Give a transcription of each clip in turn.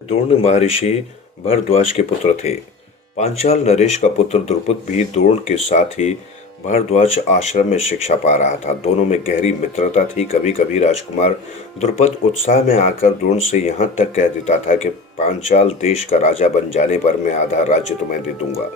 द्रोण महर्षि भरद्वाज के पुत्र थे। पांचाल नरेश का पुत्र द्रुपद भी द्रोण के साथ ही भारद्वाज आश्रम में शिक्षा पा रहा था। दोनों में गहरी मित्रता थी। कभी कभी राजकुमार द्रुपद उत्साह में आकर द्रोण से यहाँ तक कह देता था कि पांचाल देश का राजा बन जाने पर मैं आधा राज्य तुम्हें दे दूंगा।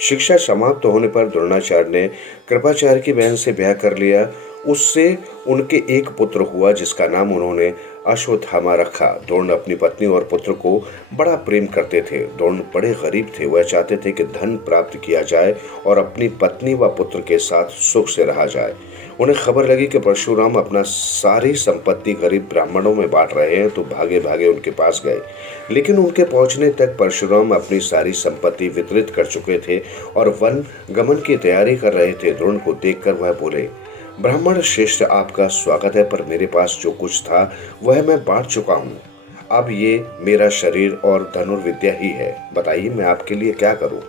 शिक्षा समाप्त होने पर द्रोणाचार्य ने कृपाचार्य की बहन से ब्याह कर लिया। उससे उनके एक पुत्र हुआ जिसका नाम उन्होंने अश्वत्थामा रखा। द्रोण अपनी पत्नी और पुत्र को बड़ा प्रेम करते थे। द्रोण बड़े गरीब थे। वह चाहते थे कि धन प्राप्त किया जाए और अपनी पत्नी व पुत्र के साथ सुख से रहा जाए। उन्हें खबर लगी कि परशुराम अपना सारी संपत्ति गरीब ब्राह्मणों में बांट रहे हैं, तो भागे भागे उनके पास गए। लेकिन उनके पहुंचने तक परशुराम अपनी सारी संपत्ति वितरित कर चुके थे और वन गमन की तैयारी कर रहे थे। द्रोण को देखकर वह बोले, ब्राह्मण श्रेष्ठ, आपका स्वागत है, पर मेरे पास जो कुछ था वह मैं बांट चुका हूँ। अब ये मेरा शरीर और धनुर्विद्या ही है। बताइए मैं आपके लिए क्या करूं?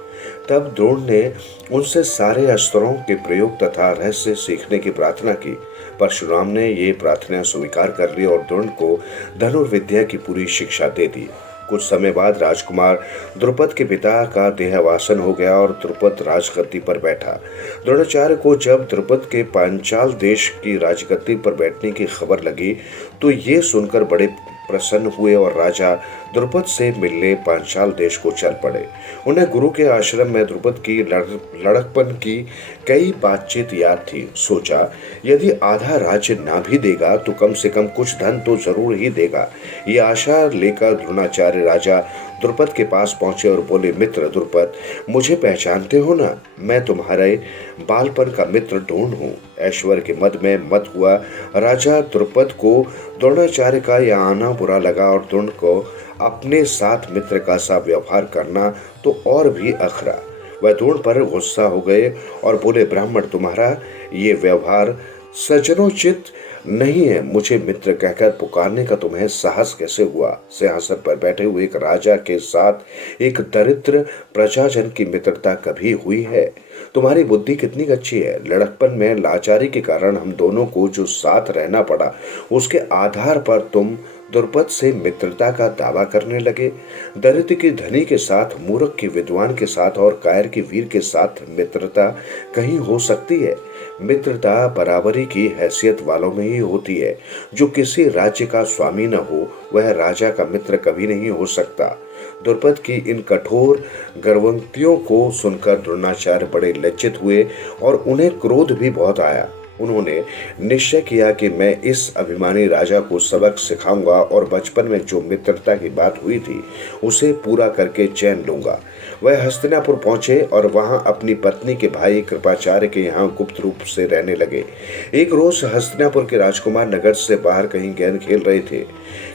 तब द्रोण ने उनसे सारे अस्त्रों के प्रयोग तथा रहस्य सीखने की प्रार्थना की। परशुराम ने ये प्रार्थना स्वीकार कर ली और द्रोण को धनुर्विद्या की पूरी शिक्षा दे दी। कुछ समय बाद राजकुमार द्रुपद के पिता का देहावसान हो गया और द्रुपद राजगद्दी पर बैठा। द्रोणाचार्य को जब द्रुपद के पांचाल देश की राजगद्दी पर बैठने की खबर लगी तो ये सुनकर बड़े प्रसन्न हुए और राजा द्रुपद से मिलने पांचाल देश को चल पड़े। उन्हें गुरु के आश्रम में द्रुपद की लड़कपन की कई बातचीत याद थी। सोचा, यदि आधा राज्य ना भी देगा तो कम से कम कुछ धन तो जरूर ही देगा। ये आशा लेकर द्रोणाचार्य राजा द्रुपद के पास पहुंचे और बोले, मित्र द्रुपद, मुझे पहचानते हो ना? मैं तुम्हारे बालपन का मित्र द्रोण हूँ। ऐश्वर्य के मद में मत हुआ राजा द्रुपद को द्रोणाचार्य का यह आना बुरा लगा और द्रोण को अपने साथ मित्र का सा व्यवहार करना तो और भी अखरा। वह द्रोण पर गुस्सा हो गए और बोले, ब्राह्मण, तुम्हारा ये व्यवहार सज्जनोचित नहीं है। मुझे मित्र कहकर पुकारने का तुम्हें साहस कैसे हुआ? सिंहासन पर बैठे हुए एक राजा के साथ एक दरिद्र प्रजाजन की मित्रता कभी हुई है? तुम्हारी बुद्धि कितनी अच्छी है। लड़कपन में लाचारी के कारण हम दोनों को जो साथ रहना पड़ा, उसके आधार पर तुम द्रुपद से मित्रता का दावा करने लगे। दरिद्र की धनी के साथ, मूर्ख की विद्वान के साथ और कायर की वीर के साथ मित्रता कहीं हो सकती है? मित्रता बराबरी की हैसियत वालों में ही होती है। जो किसी राज्य का स्वामी न हो वह राजा का मित्र कभी नहीं हो सकता। द्रुपद की इन कठोर गर्वंतियों को सुनकर द्रोणाचार्य बड़े लज्जित हुए और उन्हें क्रोध भी बहुत आया। उन्होंने निश्चय किया कि मैं इस अभिमानी राजा को सबक सिखाऊंगा और बचपन में जो मित्रता की बात हुई थी उसे पूरा करके चैन लूंगा। वह हस्तिनापुर पहुंचे और वहां अपनी पत्नी के भाई कृपाचार्य के यहाँ गुप्त रूप से रहने लगे। एक रोज हस्तिनापुर के राजकुमार नगर से बाहर कहीं गेंद खेल रहे थे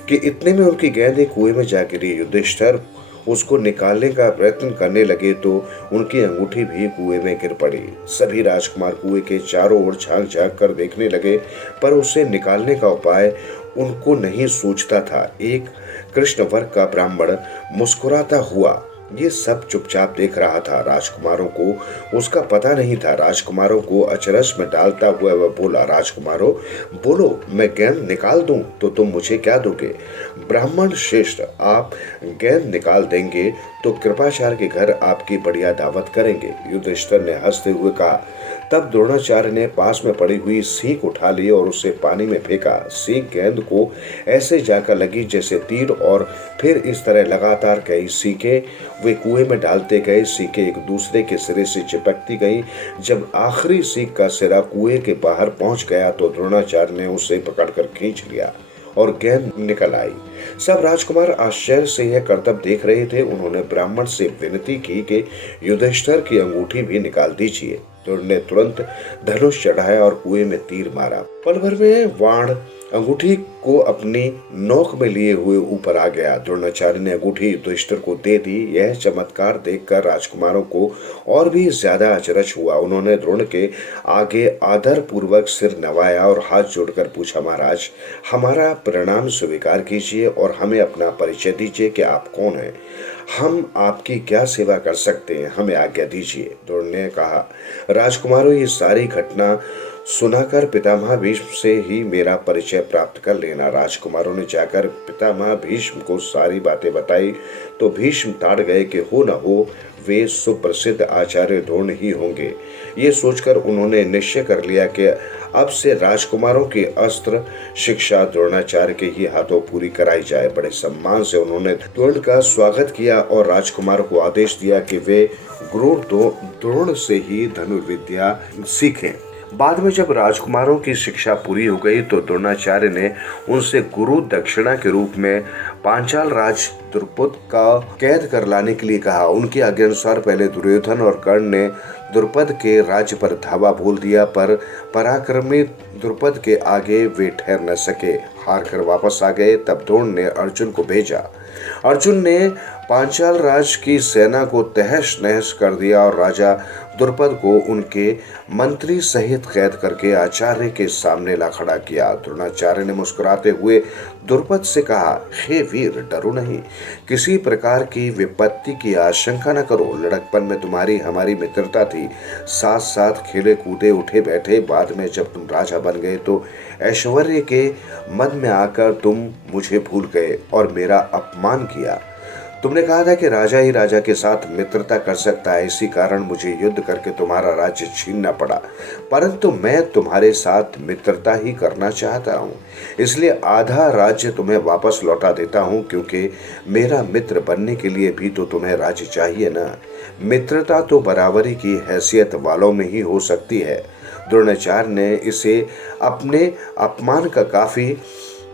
कि इतने में उनकी गेंद एक कुएं में जा गिरी। युधिष्ठिर उसको निकालने का प्रयत्न करने लगे तो उनकी अंगूठी भी कुएं में गिर पड़ी। सभी राजकुमार कुएं के चारों ओर झांक झांक कर देखने लगे, पर उसे निकालने का उपाय उनको नहीं सूझता था। एक कृष्ण वर्ग का ब्राह्मण मुस्कुराता हुआ ये सब चुपचाप देख रहा था। राजकुमारों को उसका पता नहीं था। राजकुमारों को अचरज में डालता हुआ वह बोला, राजकुमारों, बोलो, मैं गेंद निकाल दूं तो तुम मुझे क्या दोगे? ब्राह्मण श्रेष्ठ, आप गेंद निकाल देंगे तो कृपाचार्य के घर आपकी बढ़िया दावत करेंगे। युधिष्ठिर ने हंसते हुए कहा। तब द्रोणाचार्य ने पास में पड़ी हुई सीख उठा ली और उसे पानी में फेंका। सीख गेंद को ऐसे जाकर लगी जैसे तीर और फिर इस तरह लगातार कई सीखें वे कुएं में डालते गए। सीखें एक दूसरे के सिरे से चिपकती गई। जब आखिरी सीख का सिरा कुएं के बाहर पहुंच गया तो द्रोणाचार्य ने उसे पकड़कर खींच लिया और गेंद निकल आई। सब राजकुमार आश्चर्य से यह करतब देख रहे थे। उन्होंने ब्राह्मण से विनती की कि युधिष्ठिर की अंगूठी भी निकाल दीजिए। द्रोण ने तुरंत धनुष चढ़ाया और कुएं में तीर मारा। पल भर में बाण अंगूठी को अपनी नोक में लिए हुए ऊपर आ गया। द्रोणाचार्य ने अंगूठी युधिष्ठिर को दे दी। यह चमत्कार देखकर राजकुमारों को और भी ज्यादा अचरज हुआ। उन्होंने द्रोण के आगे आदर पूर्वक सिर नवाया और हाथ जोड़कर पूछा, महाराज, हमारा प्रणाम स्वीकार कीजिए और हमें अपना परिचय दीजिए कि आप कौन हैं। हम आपकी क्या सेवा कर सकते हैं, हमें आज्ञा दीजिए। द्रोण ने कहा, राजकुमारों, ये सारी घटना सुनाकर पितामह भीष्म से ही मेरा परिचय प्राप्त कर लेना। राजकुमारों ने जाकर पितामह भीष्म को सारी बातें बताई तो भीष्म ताड़ गए कि हो न हो वे सुप्रसिद्ध आचार्य द्रोण ही होंगे। ये सोचकर उन्होंने निश्चय कर लिया कि अब से राजकुमारों की अस्त्र शिक्षा द्रोणाचार्य के ही हाथों पूरी कराई जाए। बड़े सम्मान से उन्होंने द्रोण का स्वागत किया और राजकुमारों को आदेश दिया कि वे गुरु द्रोण से ही धनुर्विद्या सीखें। बाद में जब राजकुमारों की शिक्षा पूरी हो गई तो द्रोणाचार्य ने उनसे गुरु दक्षिणा के रूप में पांचाल राज द्रुपद का कैद कर लाने के लिए कहा। उनकी आज्ञा अनुसार पहले दुर्योधन और कर्ण ने द्रुपद के राज्य पर धावा बोल दिया, पर पराक्रमी द्रुपद के आगे वे ठहर न सके, हार कर वापस आ गए। तब द्रोण ने अर्जुन को भेजा। अर्जुन ने पांचाल राज की सेना को तहस नहस कर दिया और राजा द्रुपद को उनके मंत्री सहित कैद करके आचार्य के सामने ला खड़ा किया। द्रोणाचार्य ने मुस्कुराते हुए द्रुपद से कहा, हे वीर, डरो नहीं, किसी प्रकार की विपत्ति की आशंका न करो। लड़कपन में तुम्हारी हमारी मित्रता थी, साथ साथ खेले कूदे उठे बैठे। बाद में जब तुम राजा बन गए तो ऐश्वर्य के मद में आकर तुम मुझे भूल गए और मेरा अपमान किया। तुमने कहा था कि राजा ही राजा के साथ मित्रता कर सकता है, इसी कारण मुझे युद्ध करके तुम्हारा राज्य छीनना पड़ा, परंतु मैं तुम्हारे साथ मित्रता ही करना चाहता हूँ, इसलिए आधा राज्य तुम्हें वापस लौटा देता हूँ, क्योंकि मेरा मित्र बनने के लिए भी तो तुम्हें राज्य चाहिए ना। मित्रता तो बराबरी की हैसियत वालों में ही हो सकती है। द्रोणाचार्य ने इसे अपने अपमान का काफी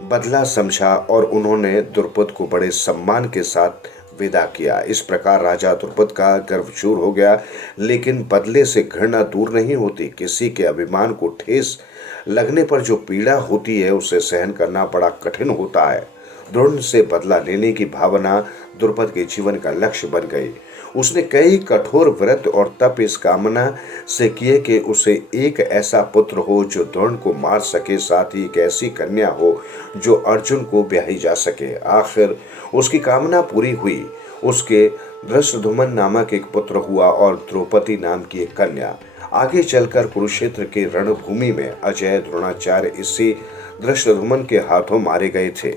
बदला समझा और उन्होंने द्रुपद को बड़े सम्मान के साथ विदा किया। इस प्रकार राजा द्रुपद का गर्व चूर हो गया, लेकिन बदले से घृणा दूर नहीं होती। किसी के अभिमान को ठेस लगने पर जो पीड़ा होती है उसे सहन करना बड़ा कठिन होता है। द्रोण से बदला लेने की भावना द्रुपद के जीवन का लक्ष्य बन गई। उसने कई कठोर व्रत और तप इस कामना से किए कि उसे एक ऐसा पुत्र हो जो द्रोण को मार सके, साथ ही एक ऐसी कन्या हो जो अर्जुन को ब्याही जा सके। आखिर उसकी कामना पूरी हुई। उसके धृष्टद्युम्न नामक एक पुत्र हुआ और द्रौपदी नाम की एक कन्या। आगे चलकर कुरुक्षेत्र के रणभूमि में अजय द्रोणाचार्य इसी धृष्टद्युम्न के हाथों मारे गए थे।